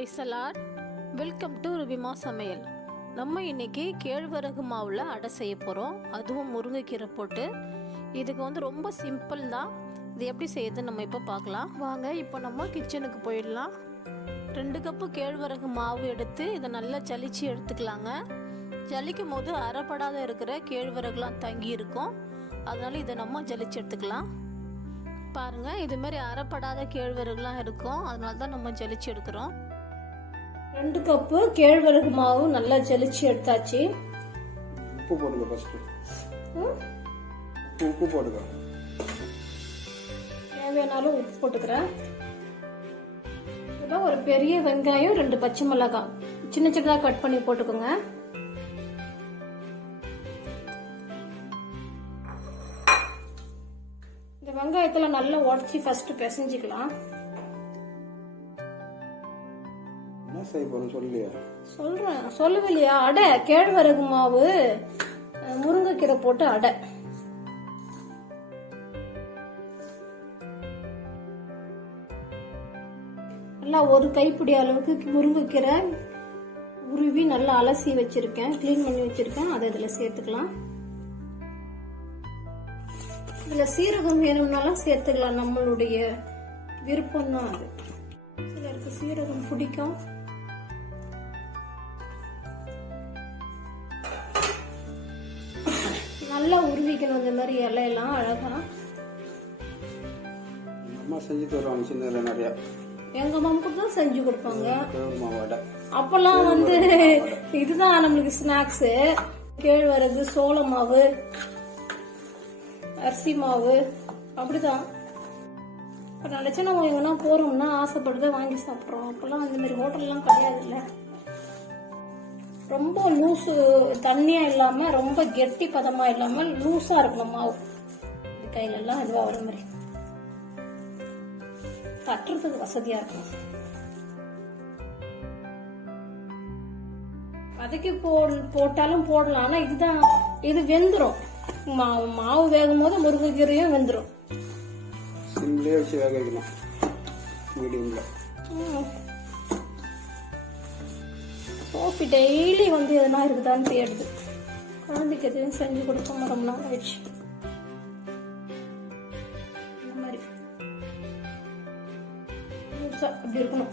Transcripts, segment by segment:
Praise the Lord. Welcome to ருபிமா சமையல். நம்ம இன்னைக்கு கேழ்வரகு மாவில் அடை செய்ய போகிறோம் அதுவும் முருங்கைக்கீரை போட்டு. இதுக்கு வந்து ரொம்ப சிம்பிள் தான். இது எப்படி செய்யுதுன்னு நம்ம இப்போ பார்க்கலாம். வாங்க இப்போ நம்ம கிச்சனுக்கு போயிடலாம். ரெண்டு கப்பு கேழ்வரகு மாவு எடுத்து இதை நல்லா ஜலிச்சு எடுத்துக்கலாங்க. ஜலிக்கும் போது அரைப்படாத இருக்கிற கேழ்வரகுலாம் தங்கி இருக்கும். அதனால் இதை நம்ம ஜலிச்சு எடுத்துக்கலாம். பாருங்கள் இதுமாரி அறப்படாத கேழ்வரகுலாம் இருக்கும். அதனால தான் நம்ம ஜலிச்சு எடுக்கிறோம். ரெண்டு கப்பு கேழ்வரகு மாவு நல்லா ஜலிச்சு எடுத்தாச்சு. உப்பு போட்டுக்க ஃபஸ்ட்டு உப்பு உப்பு போட்டுக்க தேவையானாலும் உப்பு போட்டுக்கிறேன். இதில் ஒரு பெரிய வெங்காயம் ரெண்டு பச்சை மிளகாய். சின்ன சின்னதாக கட் பண்ணி போட்டுக்கோங்க. இந்த வெங்காயத்தில் நல்லா உடச்சி ஃபர்ஸ்ட் பிசைஞ்சிக்கலாம். என்ன செய்ய போறோம் சொல்லியா சொல்றேன். சொல்லவில்லையா? அடை கேழ்வரகு மாவு முருங்கைக்கீரை போட்டு அடை. நல்லா ஒரு கைப்பிடி அளவுக்கு முருங்கைக்கீரை உருவி நல்லா அலசி வச்சிருக்கேன். க்ளீன் பண்ணி வச்சிருக்கேன். அதை இதில் சேர்த்துக்கலாம். இதில் சீரகம் வேணும்னாலும் சேர்த்துக்கலாம். நம்மளுடைய விருப்பம் தான் அது. சிலருக்கு சீரகம் பிடிக்கும். நல்லா உருவிக்கணும் இந்த மாதிரி இலையெல்லாம் அழகா. அம்மா செஞ்சு தருவாங்க சின்னதில் நிறையா. எங்க மாமுக்கு தான் செஞ்சு கொடுப்பாங்க. அப்பெல்லாம் வந்து இதுதான் நம்மளுக்கு ஸ்நாக்ஸ். கேழ்வரகு சோள மாவு அரிசி மாவு அப்படிதான். இப்போ நினச்சா நம்ம எங்கன்னா போறோம்னா ஆசைப்படுறத வாங்கி சாப்பிட்றோம். அப்பெல்லாம் இந்த மாதிரி ஹோட்டல்லாம் கிடையாதுல்ல. ரொம்ப லூஸு தண்ணியா இல்லாம ரொம்ப கெட்டி பதமா இல்லாம லூஸா இருக்கணும் மாவு? இது கையில எல்லாம் இதுவா வர மாதிரி தட்டுறதுக்கு வசதியா இருக்கும். வதக்கி போ போட்டாலும் போடலாம். ஆனா இதுதான் இது வெந்துரும். மாவு மாவு வேகும் போது முருங்கைக்கீரையும் வெந்துரும். சிம்லேயே வச்சு வேக வைக்கணும். மீடியமில். சோஃபி டெய்லி வந்து எதனா இருக்குதான்னு தேடுது. குழந்தைக்கு எதுவும் செஞ்சு கொடுக்க ரொம்ப நாள் ஆயிடுச்சு. இந்த மாதிரி. இப்படி இருக்கணும்.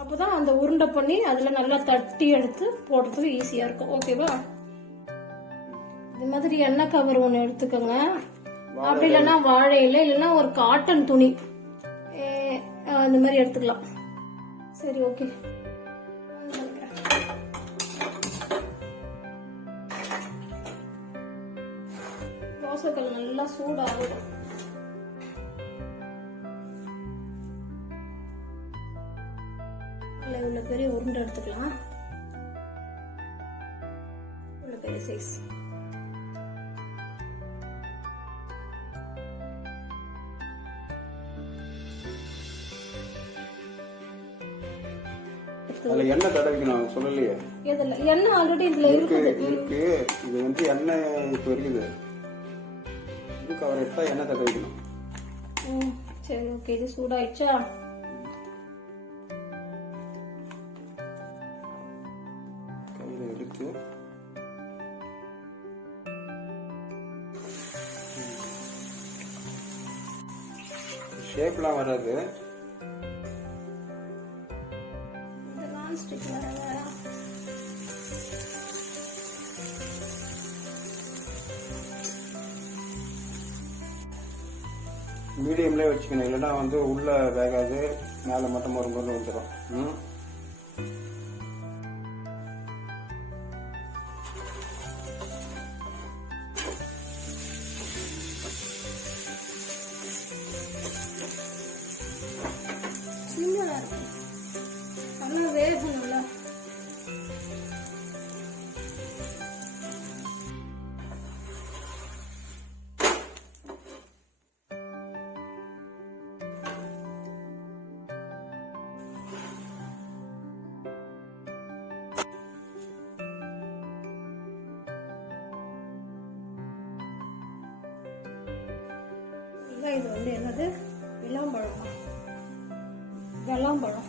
அப்போதான் அந்த உருண்டை பண்ணி அதுல நல்லா தட்டி எடுத்து போடுறதுக்கு ஈஸியா இருக்கும். ஓகேவா இது மாதிரி எண்ணெய் கவர் ஒன்று எடுத்துக்கோங்க. அப்படி இல்லைன்னா வாழை இலை இல்லைன்னா ஒரு காட்டன் துணி. அந்த மாதிரி எடுத்துக்கலாம். சரி ஓகே தோசைக்கல் நல்லா சூடாகும் இல்லை இவ்வளோ பெரிய உருண்டை எடுத்துக்கலாம். இவ்வளோ பெரிய சைஸ் அதில் எண்ணெய் தடவிக்கணும் சொல்லலையே. இதில் எண்ணெய் ஆல்ரெடி இதில் இருக்கு இருக்குது. இருக்கு. இது வந்து எண்ணெய் இப்போ இருக்குது. இது கவர் எடுத்தால் எண்ணெய் தடவிக்கணும். ம் சரி ஓகே இது சூடாயிடுச்சா? கையில் எடுத்து. ஷேப்லாம் வராது. அப்படியே வச்சுக்கணும். இல்லைன்னா வந்து உள்ள வேகாது மேலே மட்டும் ஒரு முறை வந்துடும் ம் சிம்மில் இது வந்து என்னது? விளாம்பழம். வெள்ளாம்பழம்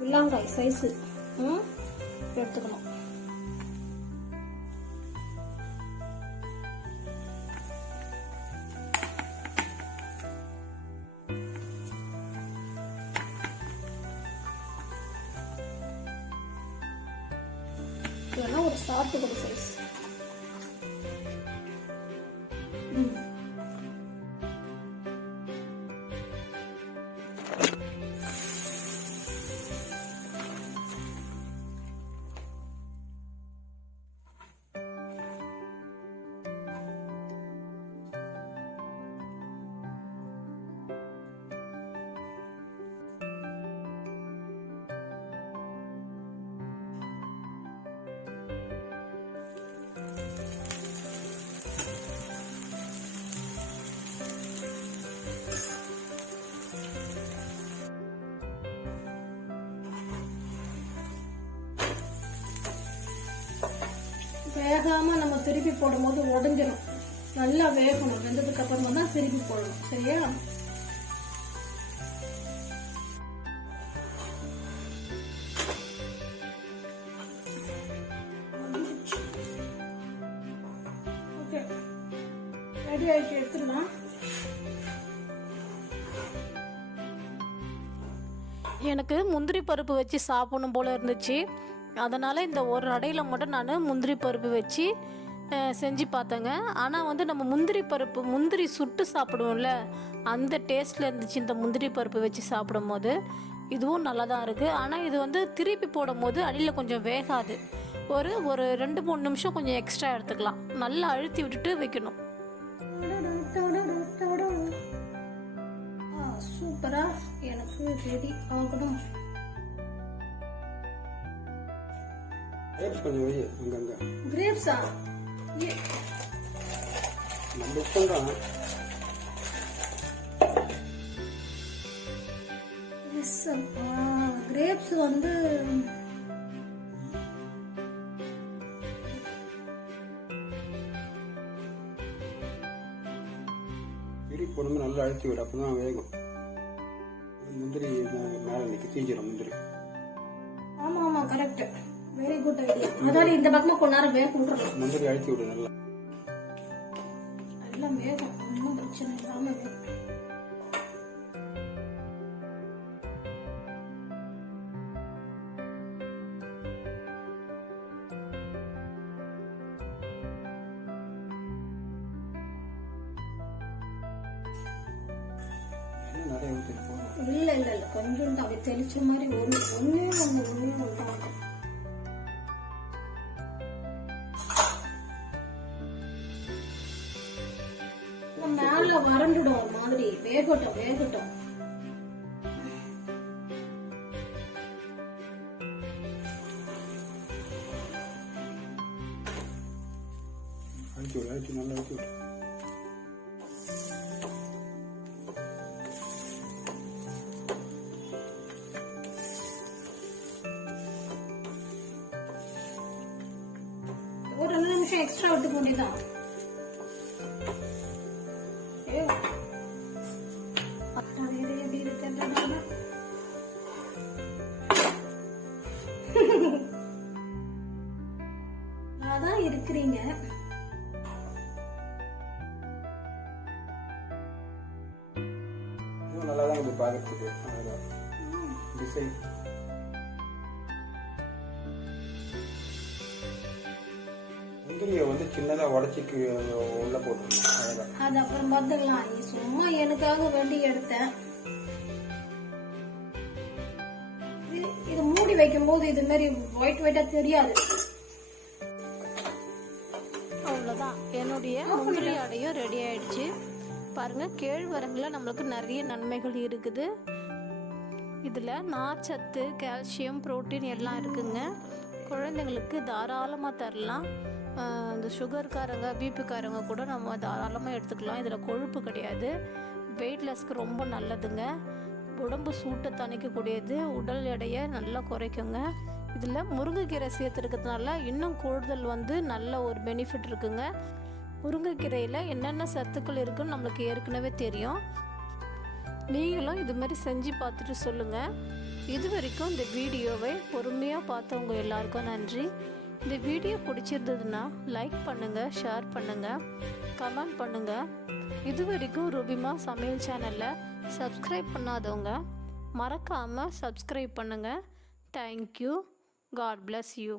வில்லாங்காய் சைஸு எடுத்துக்கணும். இதெல்லாம் ஒரு சாத்துக்குடி சைஸ் வேகாம நம்ம திருப்பி போடும்போது உடைஞ்சிரும் நல்லா வேகணும். வெந்ததுக்கு அப்புறமா தான் திருப்பி போடணும். சரியா? ஓகே. ரெடி ஆகிட்டு எடுத்துடலாம் எனக்கு முந்திரி பருப்பு வச்சு சாப்பிடணும் போல இருந்துச்சு. அதனால் இந்த ஒரு அடையில் மட்டும் நான் முந்திரி பருப்பு வச்சு செஞ்சு பார்த்தேங்க. ஆனால் வந்து நம்ம முந்திரி பருப்பு முந்திரி சுட்டு சாப்பிடுவோம்ல அந்த டேஸ்ட்டில் இருந்துச்சு இந்த முந்திரி பருப்பு வச்சு சாப்பிடும்போது இதுவும் நல்லா தான் இருக்குது ஆனால் இது வந்து திருப்பி போடும்போது அடியில் கொஞ்சம் வேகாது. ஒரு ஒரு ரெண்டு மூணு நிமிஷம் கொஞ்சம் எக்ஸ்ட்ரா எடுத்துக்கலாம். நல்லா அழுத்தி விட்டுட்டு வைக்கணும். சூப்பராக எனக்கு ரெடி ஆகணும். கிரேப்ஸ் கொஞ்சம் வை அங்கங்க கிரேப்ஸா நம்ம பண்ணுறோம் கிரேப்ஸ் வந்து இடி போடும்போது நல்லா அழுத்தி விடு அப்போ தான் வேகும். முந்திரி மேலே நிற்க தீஞ்சிடும் முந்திரி. ஆமா ஆமா கரெக்ட் வெரி குட் ஐடியா அதாவது இந்த பக்கமா கொஞ்ச நேரம் வேக விட்டுறலாம் முந்திரி அழுத்தி விடு நல்லா. எல்லாம் வேகும் ஒன்றும் பிரச்சனை இல்லாம வேகும் இல்ல இல்ல இல்ல. கொஞ்சம் தான் தெளிச்ச மாதிரி ஒண்ணு ஒண்ணே ஒண்ணு ஒண்ணே ஒண்ணு தான் இந்த மேல வறண்டுடும் ஒரு மாதிரி வேகட்டும் வேகட்டும் அழுத்தி விடு அழுத்தி நல்லா அழுத்தி விடு ஒரு ரெண்டு நிமிஷம் எக்ஸ்ட்ரா விட்டு வேண்டியதான் இருக்கிறீங்க? நல்லா தான் இது பார்க்கறதுக்கு டிசைன் முந்திரியை வந்து சின்னதாக உடச்சிக்கு உள்ள அழகா அது அப்புறம் பார்த்துக்கலாம். சும்மா எனக்காக வேண்டி எடுத்தேன் இது- மூடி வைக்கும்போது இது மாதிரி ஒயிட் ஒயிட்டா தெரியாது. என்னுடைய முந்திரி அடையும் ரெடி ஆயிடுச்சு. பாருங்க கேழ்வரகுல நம்மளுக்கு நிறைய நன்மைகள் இருக்குது. இதில் நார்ச்சத்து கால்சியம் புரோட்டீன் எல்லாம் இருக்குங்க. குழந்தைங்களுக்கு தாராளமாக தரலாம். இந்த சுகர்காரங்க பிபிக்காரங்க கூட நம்ம தாராளமாக எடுத்துக்கலாம். இதில் கொழுப்பு கிடையாது. வெயிட்லெஸ்க்கு ரொம்ப நல்லதுங்க. உடம்பு சூட்டை தணிக்கக்கூடியது. உடல் எடையை நல்லா குறைக்குங்க. இதில் முருங்கைக்கீரை சேர்த்துருக்கிறதுனால இன்னும் கூடுதல் வந்து நல்ல ஒரு பெனிஃபிட் இருக்குங்க. முருங்கைக்கீரையில் என்னென்ன சத்துக்கள் இருக்குன்னு நம்மளுக்கு ஏற்கனவே தெரியும். நீங்களும் இது மாதிரி செஞ்சு பார்த்துட்டு சொல்லுங்கள் இது வரைக்கும் இந்த வீடியோவை பொறுமையாக பார்த்தவங்க எல்லாருக்கும் நன்றி. இந்த வீடியோ பிடிச்சிருந்ததுன்னா லைக் பண்ணுங்கள் ஷேர் பண்ணுங்கள் கமெண்ட் பண்ணுங்கள் இது வரைக்கும் ரூபிமா சமையல் சேனலில் சப்ஸ்கிரைப் பண்ணாதவங்க மறக்காமல் சப்ஸ்கிரைப் பண்ணுங்கள் தேங்க்யூ காட் பிளஸ் யூ